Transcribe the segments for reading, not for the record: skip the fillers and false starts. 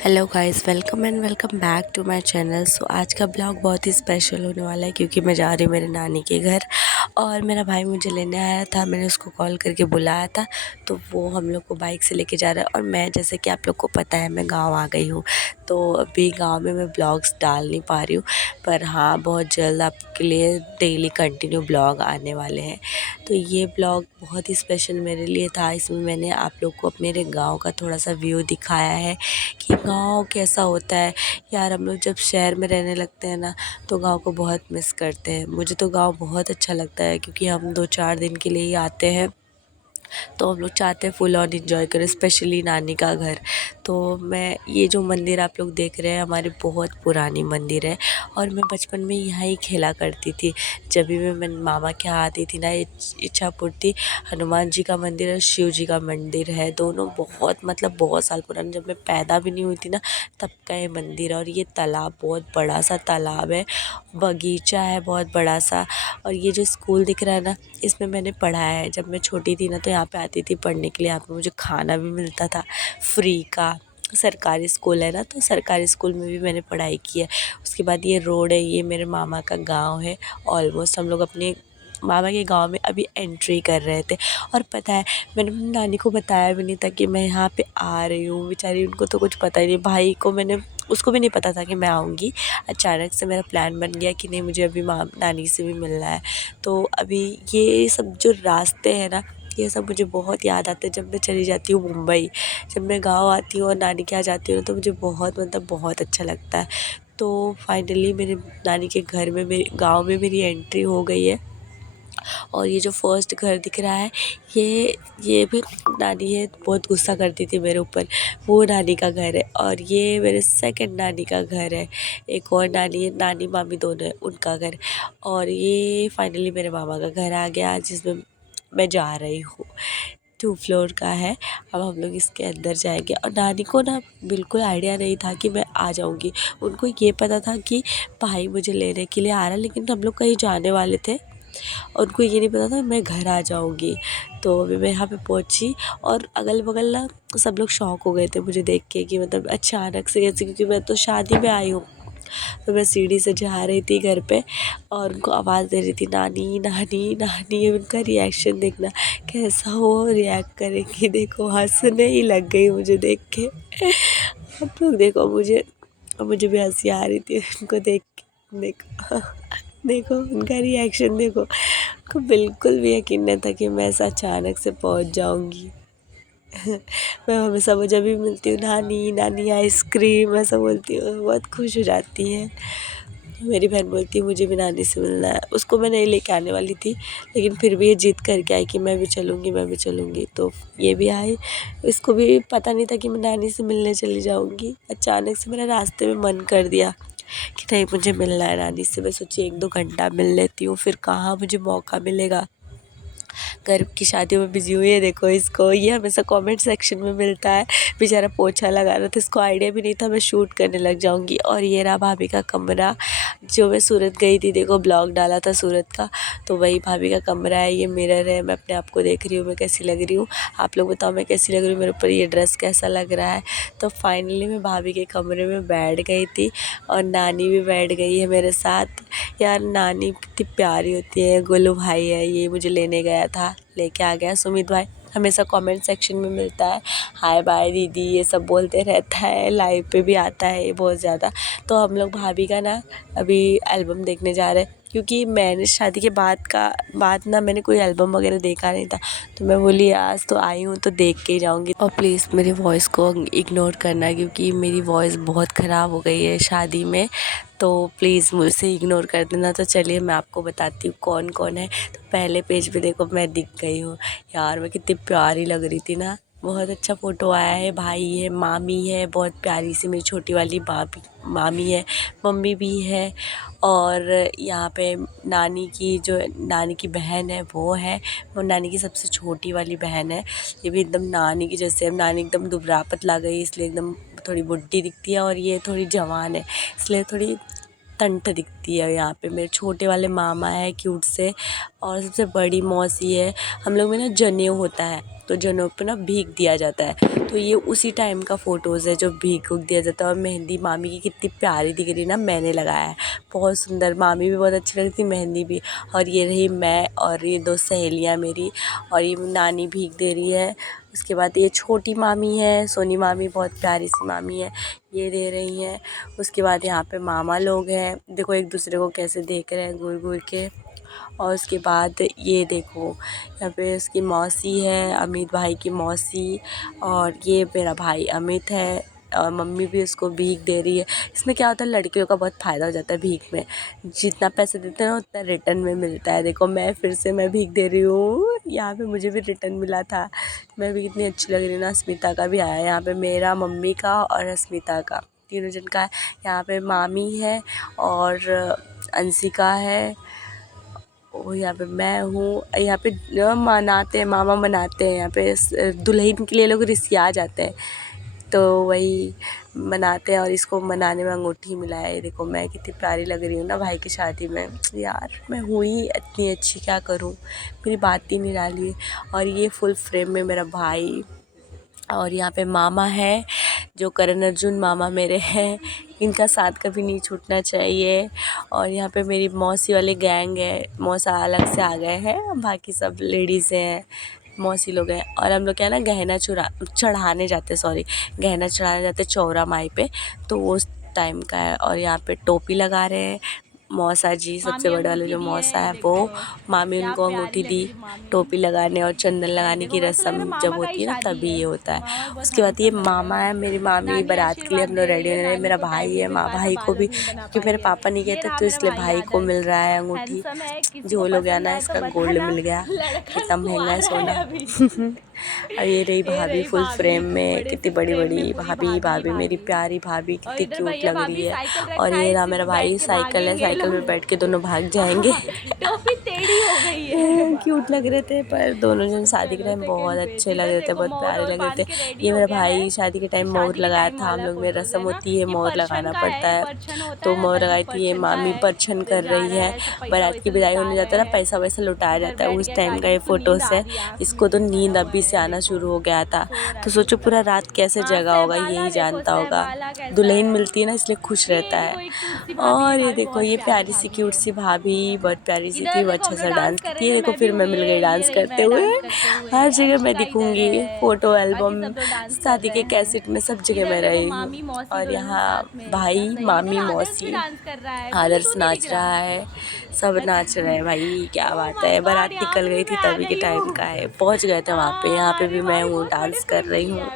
Hello guys, welcome and welcome back to my channel. So आज का blog बहुत ही special होने वाला है क्योंकि मैं जा रही हूँ मेरे नानी के घर और मेरा भाई मुझे लेने आया था। मैंने उसको कॉल करके बुलाया था तो वो हम लोग को बाइक से लेके जा रहा है। और मैं, जैसे कि आप लोग को पता है, मैं गांव आ गई हूँ तो अभी गांव में मैं ब्लॉग्स डाल नहीं पा रही हूँ, पर हाँ, बहुत जल्द आपके लिए डेली कंटिन्यू ब्लॉग आने वाले हैं। तो ये ब्लॉग बहुत ही स्पेशल मेरे लिए था। इसमें मैंने आप लोग को अपने गाँव का थोड़ा सा व्यू दिखाया है कि गाँव कैसा होता है। यार, हम लोग जब शहर में रहने लगते हैं ना तो गाँव को बहुत मिस करते हैं। मुझे तो गाँव बहुत अच्छा लगता है क्योंकि हम 2-4 दिन के लिए ही आते हैं तो हम लोग चाहते हैं फुल ऑन एंजॉय करें, स्पेशली नानी का घर। तो मैं, ये जो मंदिर आप लोग देख रहे हैं, हमारी बहुत पुरानी मंदिर है और मैं बचपन में यहाँ ही खेला करती थी। जब भी मैं मामा के यहाँ आती थी ना, इच्छापुर, हनुमान जी का मंदिर और शिव जी का मंदिर है। दोनों बहुत, मतलब बहुत साल पुराने, जब मैं पैदा भी नहीं हुई थी ना तब का ये मंदिर है। और ये तालाब, बहुत बड़ा सा तालाब है, बगीचा है बहुत बड़ा सा। और ये जो स्कूल दिख रहा है ना, इसमें मैंने पढ़ा है। जब मैं छोटी थी ना तो यहाँ पे आती थी पढ़ने के लिए। यहाँ पे मुझे खाना भी मिलता था फ्री का। सरकारी स्कूल है ना, तो सरकारी स्कूल में भी मैंने पढ़ाई की है। उसके बाद ये रोड है, ये मेरे मामा का गांव है। ऑलमोस्ट हम लोग अपने मामा के गांव में अभी एंट्री कर रहे थे। और पता है, मैंने अपनी नानी को बताया भी नहीं था कि मैं यहाँ पे आ रही हूँ। बेचारी, उनको तो कुछ पता ही नहीं। भाई को मैंने, उसको भी नहीं पता था कि मैं आऊँगी। अचानक से मेरा प्लान बन गया कि नहीं, मुझे अभी नानी से भी मिलना है। तो अभी ये सब जो रास्ते हैं ना, ये सब मुझे बहुत याद आते हैं जब मैं चली जाती हूँ मुंबई। जब मैं गांव आती हूँ और नानी के यहाँ जाती हूँ तो मुझे बहुत, मतलब बहुत अच्छा लगता है। तो फाइनली मेरे नानी के घर में, मेरे गांव में मेरी एंट्री हो गई है। और ये जो फर्स्ट घर दिख रहा है, ये भी नानी है, बहुत गुस्सा करती थी मेरे ऊपर। वो नानी का घर है। और ये मेरे सेकंड नानी का घर है। एक और नानी है, नानी मामी दोनों है, उनका घर। और ये फाइनली मेरे मामा का घर आ गया जिसमें मैं जा रही हूँ। 2 फ्लोर का है। अब हम लोग इसके अंदर जाएंगे। और नानी को ना बिल्कुल आइडिया नहीं था कि मैं आ जाऊँगी। उनको ये पता था कि भाई मुझे लेने के लिए आ रहा है, लेकिन हम लोग कहीं जाने वाले थे और उनको ये नहीं पता था मैं घर आ जाऊँगी। तो अभी मैं यहाँ पे पहुँची और अगल-बगल ना सब लोग शॉक हो गए थे मुझे देख के कि मतलब अचानक से कैसे, क्योंकि मैं तो शादी में आई हूँ। तो मैं सीढ़ी से जा रही थी घर पे और उनको आवाज़ दे रही थी, नानी नानी नानी। उनका रिएक्शन देखना, कैसा वो रिएक्ट करेंगी। देखो, हँसने ही लग गई मुझे देख के। आप लोग देखो, मुझे भी हँसी आ रही थी उनको देख के। देखो देखो उनका रिएक्शन देखो। उनको बिल्कुल भी यकीन नहीं था कि मैं ऐसा अचानक से पहुंच जाऊंगी। मैं हमेशा, वो जब भी मिलती हूँ, नानी नानी आइसक्रीम ऐसा बोलती हूँ, बहुत खुश हो जाती है। मेरी बहन बोलती है मुझे भी नानी से मिलना है। उसको मैं नहीं लेके आने वाली थी, लेकिन फिर भी ये जिद करके आई कि मैं भी चलूँगी, मैं भी चलूँगी। तो ये भी आई। इसको भी पता नहीं था कि मैं नानी से मिलने चली जाऊँगी। अचानक से मेरा रास्ते में मन कर दिया कि नहीं, मुझे मिलना है नानी से। मैं सोची 1-2 घंटा मिल लेती हूँ, फिर कहाँ मुझे मौका मिलेगा। घर की शादियों में बिजी हुई है। देखो इसको, ये हमेशा कमेंट सेक्शन में मिलता है। बेचारा पोछा लगा रहा था, इसको आइडिया भी नहीं था मैं शूट करने लग जाऊंगी। और ये रहा भाभी का कमरा, जो मैं सूरत गई थी, देखो ब्लॉग डाला था सूरत का, तो वही भाभी का कमरा है। ये मिरर है, मैं अपने आप को देख रही हूँ मैं कैसी लग रही हूँ। आप लोग बताओ मैं कैसी लग रही हूँ, मेरे ऊपर ये ड्रेस कैसा लग रहा है। तो फाइनली मैं भाभी के कमरे में बैठ गई थी और नानी भी बैठ गई है मेरे साथ। यार, नानी कितनी प्यारी होती है। गोलू भाई है, ये मुझे लेने गया था, लेके आ गया। सुमित भाई हमेशा कमेंट सेक्शन में मिलता है, हाय बाय दीदी ये सब बोलते रहता है, लाइव पे भी आता है ये बहुत ज़्यादा। तो हम लोग भाभी का ना अभी एल्बम देखने जा रहे हैं, क्योंकि मैंने शादी के बाद ना मैंने कोई एल्बम वगैरह देखा नहीं था। तो मैं बोली आज तो आई हूँ तो देख के ही जाऊँगी। और प्लीज़ मेरी वॉइस को इग्नोर करना, क्योंकि मेरी वॉइस बहुत ख़राब हो गई है शादी में। तो प्लीज़ मुझसे इग्नोर कर देना। तो चलिए मैं आपको बताती हूँ कौन कौन है। तो पहले पेज पे देखो मैं दिख गई हूँ। यार, मैं कितनी प्यारी लग रही थी ना। बहुत अच्छा फ़ोटो आया है। भाई है, मामी है, बहुत प्यारी सी मेरी छोटी वाली मामी है, मम्मी भी है। और यहाँ पे नानी की बहन है वो है, वो नानी की सबसे छोटी वाली बहन है। ये भी एकदम नानी की जैसे। अब नानी एकदम दुबला पतला गई, इसलिए एकदम थोड़ी बुड्ढी दिखती है और ये थोड़ी जवान है, इसलिए थोड़ी तंट दिखती है। यहाँ पे मेरे छोटे वाले मामा है क्यूट से, और सबसे बड़ी मौसी है। हम लोग में ना जनेऊ होता है, तो जनेऊ पे ना भीख दिया जाता है, तो ये उसी टाइम का फ़ोटोज़ है जो भीख दिया जाता है। और मेहंदी मामी की कितनी प्यारी दिख रही है ना, मैंने लगाया है, बहुत सुंदर। मामी भी बहुत अच्छी लगती, मेहंदी भी। और ये रही मैं और ये 2 सहेलियाँ मेरी, और ये नानी भीख दे रही है। उसके बाद ये छोटी मामी है, सोनी मामी, बहुत प्यारी सी मामी है, ये दे रही हैं। उसके बाद यहाँ पे मामा लोग हैं, देखो एक दूसरे को कैसे देख रहे हैं घूर घूर के। और उसके बाद ये देखो यहाँ पे उसकी मौसी है, अमित भाई की मौसी, और ये मेरा भाई अमित है, और मम्मी भी उसको भीख दे रही है। इसमें क्या होता है, लड़कियों का बहुत फ़ायदा हो जाता है भीख में, जितना पैसे देते हैं ना उतना रिटर्न में मिलता है। देखो मैं फिर से मैं भीख दे रही हूँ, यहाँ पे मुझे भी रिटर्न मिला था। मैं भी कितनी अच्छी लग रही हूँ ना। अस्मिता का भी आया है यहाँ पे, मेरा, मम्मी का और अस्मिता का, तीनों जन का है। यहाँ पे मामी है और अंशिका है, और यहाँ पे मैं हूँ। यहाँ पे मनाते हैं, मामा मनाते हैं यहाँ पे, दुल्हन के लिए लोग रिसिया जाते हैं, तो वही मनाते हैं। और इसको मनाने में अंगूठी मिला है। ये देखो मैं कितनी प्यारी लग रही हूँ ना भाई की शादी में। यार मैं हुई इतनी अच्छी, क्या करूँ, मेरी बात ही नहीं डाली है। और ये फुल फ्रेम में मेरा भाई, और यहाँ पे मामा है जो करण अर्जुन मामा मेरे हैं, इनका साथ कभी नहीं छूटना चाहिए। और यहाँ पे मेरी मौसी वाले गैंग है, मौसा अलग से आ गए हैं, बाकी सब लेडीज़ हैं, मौसी लोग हैं। और हम लोग क्या है ना, गहना चढ़ाने जाते, सॉरी, गहना चढ़ाने जाते चौरा माई पे, तो उस टाइम का है। और यहाँ पे टोपी लगा रहे हैं मौसा जी, सबसे बड़े वाले जो मौसा है वो। मामी उनको अंगूठी दी, टोपी लगाने और चंदन लगाने की रस्म जब होती है ना तभी ये होता है। उसके बाद ये मामा है, मेरी मामी, बारात के लिए हम लोग रेडी होने रहे। मेरा भाई है, भाई को भी, क्योंकि मेरे पापा नहीं कहते तो इसलिए भाई को मिल रहा है अंगूठी। जो लोग गया ना, इसका गोल्ड मिल गया, कितना महंगा है सोना। और ये रही भाभी फुल फ्रेम में, कितनी बड़ी बड़ी भाभी, मेरी प्यारी भाभी, कितनी क्यूट लग रही है। और ये रहा मेरा भाई, साइकिल है, साइकिल में बैठ के दोनों भाग जाएंगे। टॉफी टेढ़ी हो गई है। क्यूट लग रहे थे, पर दोनों जन शादी के टाइम बहुत अच्छे लग रहे थे, बहुत प्यारे लग रहे थे। ये मेरा भाई शादी के टाइम मोर लगाया था, हम लोग में रस्म होती है मोर लगाना पड़ता है, तो मोर लगाई थी। ये मामी परछन कर रही है, बारात की विदाई होने जाता है ना, पैसा वैसा लुटाया जाता है, उस टाइम का ये फ़ोटोज़ है। इसको तो नींद अभी से आना शुरू हो गया था, तो सोचो पूरा रात कैसे जगा होगा, यही जानता होगा। दुल्हन मिलती है ना इसलिए खुश रहता है। और ये देखो ये प्यारी सी क्यूट सी भाभी, बहुत प्यारी सी थी, वो अच्छा सा डांस करती है। देखो फिर मैं मिल गई डांस करते हुए, हर जगह मैं दिखूंगी, फ़ोटो एल्बम, शादी के कैसेट में, सब जगह मैं रही हूँ। और यहाँ भाई, मामी, मौसी, आदर्श नाच रहा है, सब नाच रहे हैं भाई, क्या बात है। बारात निकल गई थी तभी के टाइम का है, पहुँच गए थे वहाँ पे। यहाँ पे भी मैं हूँ, डांस कर रही हूँ।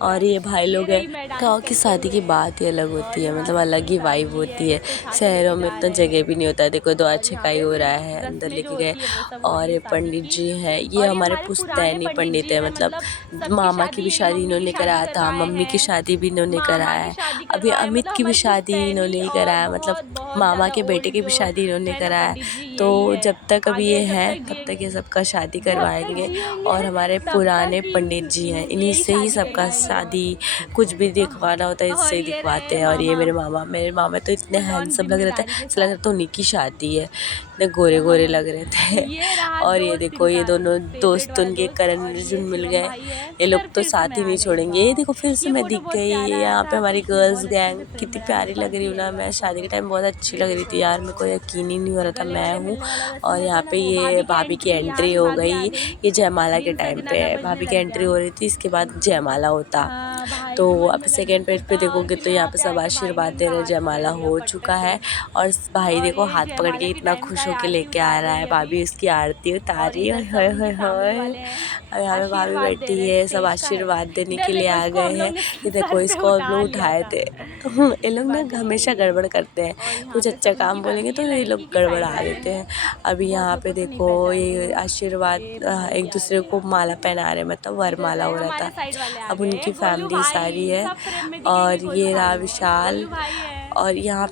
और ये भाई लोग हैं। गाँव की शादी की बात ही अलग होती है, मतलब अलग ही वाइब होती है। शहरों में इतना जगह भी नहीं होता है। देखो दुआ छकाई हो रहा है, अंदर लेके गए। और ये पंडित जी हैं, ये हमारे पुश्तैनी पंडित है, मतलब मामा की भी शादी इन्होंने कराया था, मम्मी की शादी भी इन्होंने कराया है, अभी अमित की भी शादी इन्होंने ही कराया, मतलब मामा के बेटे की भी शादी इन्होंने कराया। तो जब तक अभी ये है तब तक ये सबका शादी करवाएंगे। और हमारे पुराने पंडित जी हैं, इन्हीं से ही सबका शादी कुछ भी दिखवाना होता है, इससे ही दिखवाते हैं। और ये मेरे मामा तो इतने हैंडसम लग रहे थे, ऐसा लग रहा था उन्हीं की शादी है, इतने गोरे गोरे लग रहे थे। और ये देखो ये दोनों दोस्त उनके करण अर्जुन मिल गए, ये लोग तो साथ ही नहीं छोड़ेंगे। ये देखो फिर से मैं दिख गई, यहाँ पे हमारी गर्ल्स गैंग, कितनी प्यारी लग रही हूँ ना मैं। शादी के टाइम बहुत अच्छी लग रही थी यार, मेरे को यकीन ही नहीं हो रहा था मैं हूँ। और यहाँ पे ये भाभी की एंट्री हो गई, ये जयमाला के टाइम पे है, भाभी की एंट्री हो रही थी, इसके बाद जयमाला होता। तो अब सेकेंड पेज पे देखोगे तो यहाँ पे सब आशीर्वाद दे रहे हैं, जयमाला हो चुका है। और भाई देखो हाथ पकड़ के इतना खुश होके लेके आ रहा है, भाभी उसकी आरती उतारी, होय होय होय। और यहाँ पे भाभी बैठी है, सब आशीर्वाद देने के लिए आ गए हैं। ये देखो इसको और लोग उठाए थे। ये लोग ना हमेशा गड़बड़ करते हैं, कुछ अच्छा काम बोलेंगे तो ये लोग गड़बड़ा देते हैं। अभी यहाँ पे देखो ये आशीर्वाद एक दूसरे को माला पहना रहे, मतलब वरमाला हो रहा था। अब उनकी फैमिली सारी है। और ये रहा विशाल, और यहाँ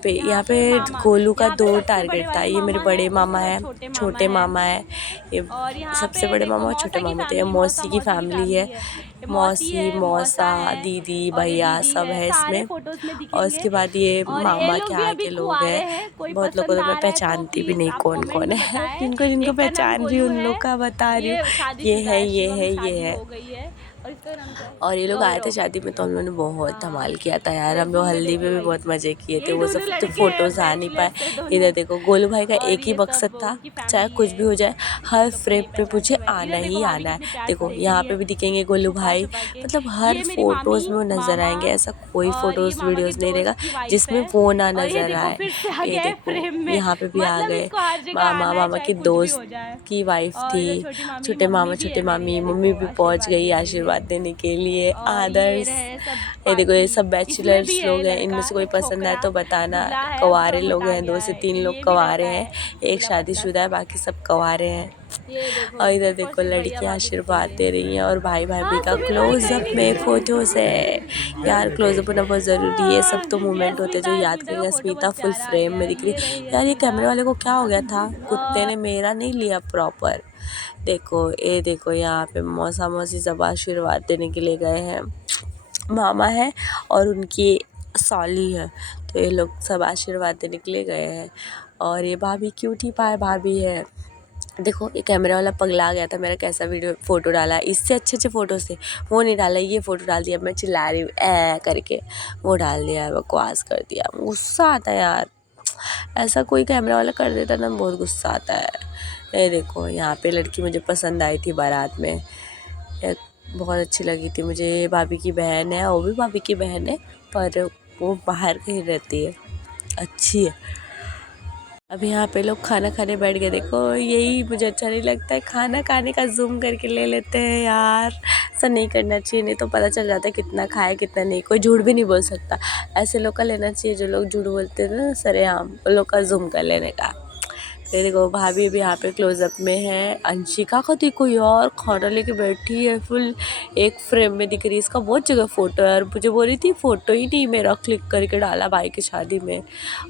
पे गोलू का 2 टारगेट था। ये मेरे बड़े मामा है, छोटे मामा है, ये और यहाँ सबसे पे बड़े देखो मामा और छोटे मौसा की मामा। तो ये फैमिली, मौसी की फैमिली है, ये मौसी मौसी है, मौसा है दीदी और ये भैया दीदी सब है, है सारे इसमें। फोटोज में और दिखेंगे। इसके बाद ये और ये मामा लोग के भी यहाँ अभी के लोग कुंवारे हैं। हैं, कोई बहुत लोगों पसंद को तो मैं आ रहा है तो पहचानती भी प्लीज नहीं आप कौन कमेंट कौन में है। बताएं। जिनको जिनको एक का नाम पहचान रही हूँ गोलू उन है, लोग का बता रही हूँ। ये शादीशुदा है, ये शिवा है की ये शादी है। हो गई है। और इसका नाम क्या है? और ये लोग आए थे गौरव। शादी में तो हम लोगों ने बहुत हाँ धमाल किया था यार। तो हम लोग ये हल्दी देखो में भी गाइस, बहुत मज़े किए थे। ये वो दोनों सब तो लड़के हैं, फोटोज आ नहीं पाए। बैचलर्स है दोनों। इधर देखो गोलू भाई का और एक ही ये मकसद सब था, उनकी चाहे फैमिली कुछ भी है, हो जाए इन हर सबको फ्रेम नहीं पे मुझे पहचानती मैं। आना इधर देखो ही भाभी आना है। कितने प्यार से देखो देख यहाँ रही पे है, भी दिखेंगे गोलू छुपा भाई। छुपा के। मतलब हर ये मेरी मामी, फोटोज में वो नजर मामा, आएंगे, ऐसा कोई और ये फोटोज मामा की वीडियोज नहीं रहेगा दोस्त की वाइफ जिसमें है। वो ना और ये नजर देखो आए। फिर से आ ये गए देखो फ्रेम में। यहाँ पे भी आ मतलब गए इसको हर जगह मामा, आना है, मामा चाहे की कुछ भी हो दोस्त जाए। की वाइफ और थी। इधर छोटी मामी, छोटे मम्मी मामा भी छोटे है मेरी, मामी, ये मम्मी देखो भी पहुंच आशीर्वाद गई दे रही है। आशीर्वाद देने के लिए। और ये आदर्श, रहे सब ये देखो ये पार्टी। सब इसमें भी बैचलर्स है लोग हैं। इनमें लड़का, से कोई एक पसंद आए छोकरा तो बताना। दुबला है, अब तो कवारे लोग मोटा हैं, 2 गया से है। 3 लोग ये भी कवारे लड़का हैं, है एक दुबला पतला शादीशुदा है, सा। बाकी सब कवारे हैं। ये देखो और इधर सिर्फ और देखो सिर्फ भैया लड़कियां भाभी आशीर्वाद दिखेंगे। दे रही हैं और भाई भाभी हाँ का सुमित भाई कहीं क्लोजअप नहीं में दिख फोटोज रहे। है। यार क्लोजअप होना बहुत ज़रूरी है। ये सब तो ये मोमेंट होते हैं जो अस्मिता, याद अस्मिता का करेंगे। फोटो अस्मिता बहुत फुल प्यारा आ फ्रेम गया में है, दिख रही। ये रही यार ये अस्मिता। कैमरे वाले को क्या हो गया था, कुत्ते और ने मेरा नहीं लिया प्रॉपर। देखो ये देखो यहाँ पे मौसा मौसी सब आशीर्वाद देने के लिए गए हैं। मामा है और उनकी साली है, तो ये लोग सब आशीर्वाद देने के लिए गए हैं। और ये भाभी क्यूट ही पाए भाभी है। देखो ये कैमरा वाला पगला गया था मेरा, कैसा वीडियो फ़ोटो डाला है। इससे अच्छे अच्छे फ़ोटो से वो नहीं डाला, ये फ़ोटो डाल दिया। मैं चिल्ला रही हूँ करके वो डाल दिया है, बकवास कर दिया। गुस्सा आता है यार, ऐसा कोई कैमरा वाला कर देता ना, बहुत गुस्सा आता है। ये देखो यहाँ पे लड़की मुझे पसंद आई थी बारात में, बहुत अच्छी लगी थी मुझे। ये भाभी की बहन है, वो भी भाभी की बहन है, पर वो बाहर कहीं रहती है, अच्छी है। अब यहाँ पे लोग खाना खाने बैठ गए। देखो यही मुझे अच्छा नहीं लगता है, खाना खाने का जूम करके ले लेते हैं यार। ऐसा नहीं करना चाहिए, नहीं तो पता चल जाता है कितना खाए कितना नहीं। कोई झूठ भी नहीं बोल सकता, ऐसे लोग का लेना चाहिए जो लोग झूठ बोलते हैं ना सरेआम, उन लोग का जूम कर लेने का। ये देखो भाभी भी यहाँ पे क्लोजअप में है। अंशिका का देखो यार, खाना लेके बैठी है, फुल एक फ्रेम में दिख रही है। इसका बहुत जगह फ़ोटो है और मुझे बोल रही थी फ़ोटो ही नहीं मेरा क्लिक करके डाला भाई की शादी में।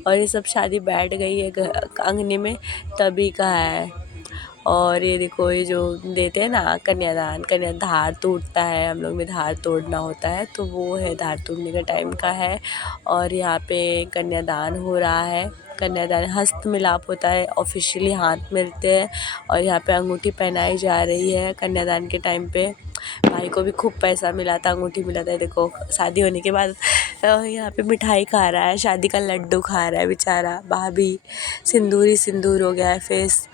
और ये सब शादी बैठ गई है अंगने में, तभी का है। और ये देखो ये जो देते हैं ना कन्यादान, कन्या धार टूटता है, हम लोग में धार तोड़ना होता है, तो वो है धार टूटने का टाइम का है। और यहाँ पे कन्यादान हो रहा है। कन्यादान हस्त मिलाप होता है, ऑफिशियली हाथ मिलते हैं। और यहाँ पे अंगूठी पहनाई जा रही है कन्यादान के टाइम पे। भाई को भी खूब पैसा मिला था, अंगूठी मिला था। देखो शादी होने के बाद यहाँ पे मिठाई खा रहा है, शादी का लड्डू खा रहा है बेचारा। भाभी सिंदूर ही सिंदूर हो गया है फेस।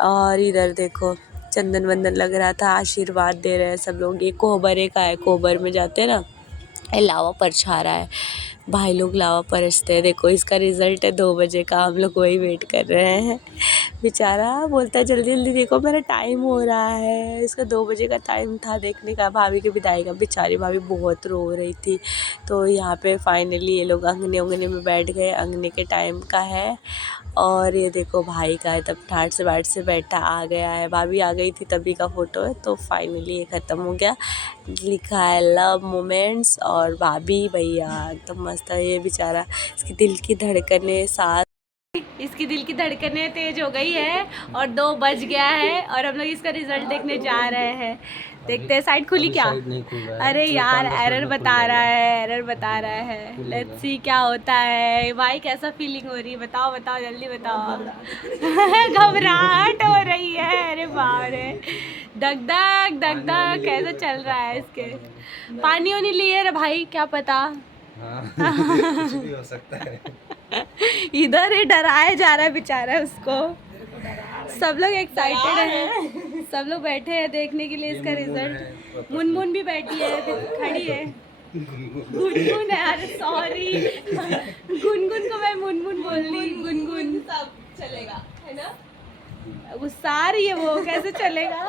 और इधर देखो चंदन वंदन लग रहा था, आशीर्वाद दे रहे हैं सब लोग। ये कोहबरे का है, कोहबर में जाते हैं ना, ये लावा परछा रहा है, भाई लोग लावा परछते हैं। देखो इसका रिज़ल्ट है 2 बजे का, हम लोग वही वेट कर रहे हैं। बेचारा बोलता है जल्दी जल्दी देखो मेरा टाइम हो रहा है। इसका 2 बजे का टाइम था देखने का, भाभी की विदाई का। बेचारी भाभी बहुत रो रही थी। तो यहाँ पे फाइनली ये लोग अंगने उंगने में बैठ गए, अंगने के टाइम का है। और ये देखो भाई का है, तब ठाट से बाट से बैठा आ गया है। भाभी आ गई थी तभी का फ़ोटो है। तो फाइनली ये ख़त्म हो गया, लिखा है लव मोमेंट्स। और भाभी भैया एकदम मस्त है। ये बेचारा, इसकी दिल की धड़कनें साथ, इसकी दिल की धड़कनें तेज हो गई है और 2 बज गया है और हम लोग इसका रिजल्ट देखने जा रहे हैं। देखते हैं साइड खुली क्या। अरे यार एरर बता रहा है, एरर बता रहा है। लेट्स सी क्या होता है। भाई कैसा फीलिंग हो रही है, बताओ बताओ जल्दी बताओ। घबराहट हो रही है, अरे बाप रे, दग दग दग दग कैसा चल रहा है इसके। पानी वानी लिए रे भाई, क्या पता। कुछ भी हो सकता है। इधर ही डराया जा रहा है बेचारा उसको। सब लोग एक्साइटेड हैं, सब लोग बैठे हैं देखने के लिए इसका रिजल्ट। मुनमुन भी बैठी है, खड़ी है। गुनगुन है, अरे सॉरी, गुनगुन को मैं मुनमुन बोल रही। गुनगुन सब चलेगा है ना, गुस्सा आ रही है वो, कैसे चलेगा।